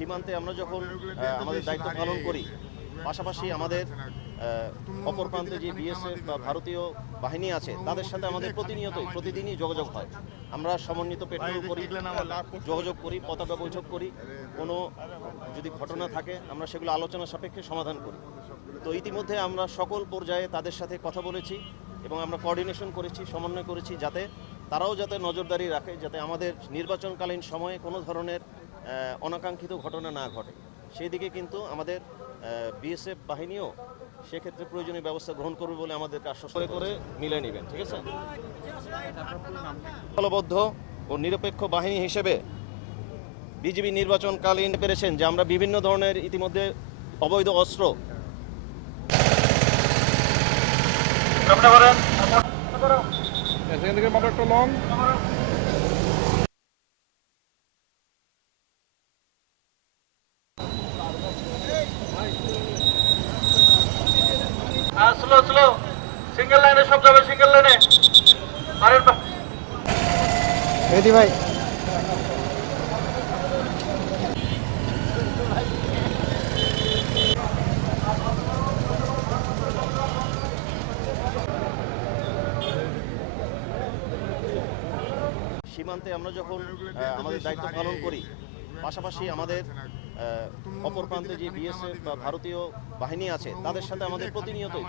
সীমান্তে আমরা যখন আমাদের দায়িত্ব পালন করি, পাশাপাশি আমাদের অপর প্রান্তে যে বিএসএফ বা ভারতীয় বাহিনী আছে তাদের সাথে আমাদের প্রতিদিনই যোগাযোগ হয়। আমরা সমন্বিত পেট্রোল করি, যোগাযোগ করি, পতাকা বৈঠক করি, কোনো যদি ঘটনা থাকে আমরা সেগুলো আলোচনা সাপেক্ষে সমাধান করি। তো ইতিমধ্যে আমরা সকল পর্যায়ে তাদের সাথে কথা বলেছি এবং আমরা কোঅর্ডিনেশন করেছি, সমন্বয় করেছি, তারাও যাতে নজরদারি রাখে, যাতে আমাদের নির্বাচনকালীন সময়ে কোনো ধরনের অনাকাঙ্ক্ষিত ঘটনা না ঘটে। সেই দিকে কিন্তু আমাদের বিএসএফ বাহিনীও সেক্ষেত্রে প্রয়োজনীয় ব্যবস্থা গ্রহণ করবে বলে আমাদেরকে আশ্বস্ত করে মিলে নেবেন। ঠিক আছে, দলবদ্ধ ও নিরপেক্ষ বাহিনী হিসেবে বিজিবি নির্বাচনকালীন পেরেছেন যে আমরা বিভিন্ন ধরনের ইতিমধ্যে অবৈধ অস্ত্র স্লো সিঙ্গেল লাইনে সব যাবে, সিঙ্গেল লাইনে রেডি ভাই। সীমান্তে আমরা যখন আমাদের দায়িত্ব পালন করি, পাশাপাশি আমাদের অপর প্রান্তে যে বিএসএফ বা ভারতীয় বাহিনী আছে তাদের সাথে আমাদের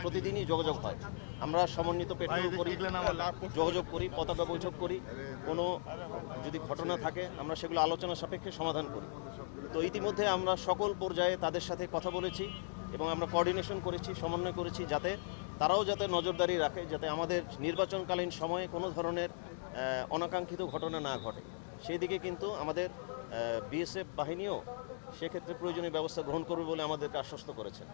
প্রতিদিনই যোগাযোগ হয়। আমরা সমন্বিত পেট্রোল করি, যোগাযোগ করি, পতাকা বৈঠক করি, কোনো যদি ঘটনা থাকে আমরা সেগুলো আলোচনা সাপেক্ষে সমাধান করি। তো ইতিমধ্যে আমরা সকল পর্যায়ে তাদের সাথে কথা বলেছি এবং আমরা কোঅর্ডিনেশন করেছি, সমন্বয় করেছি, তারাও যাতে নজরদারি রাখে, যাতে আমাদের নির্বাচনকালীন সময়ে কোনো ধরনের অনাকাঙ্ক্ষিত ঘটনা না ঘটে। সেই দিকে কিন্তু আমাদের বিএসএফ বাহিনীও সেক্ষেত্রে প্রয়োজনীয় ব্যবস্থা গ্রহণ করবে বলে আমাদেরকে আশ্বস্ত করেছেন।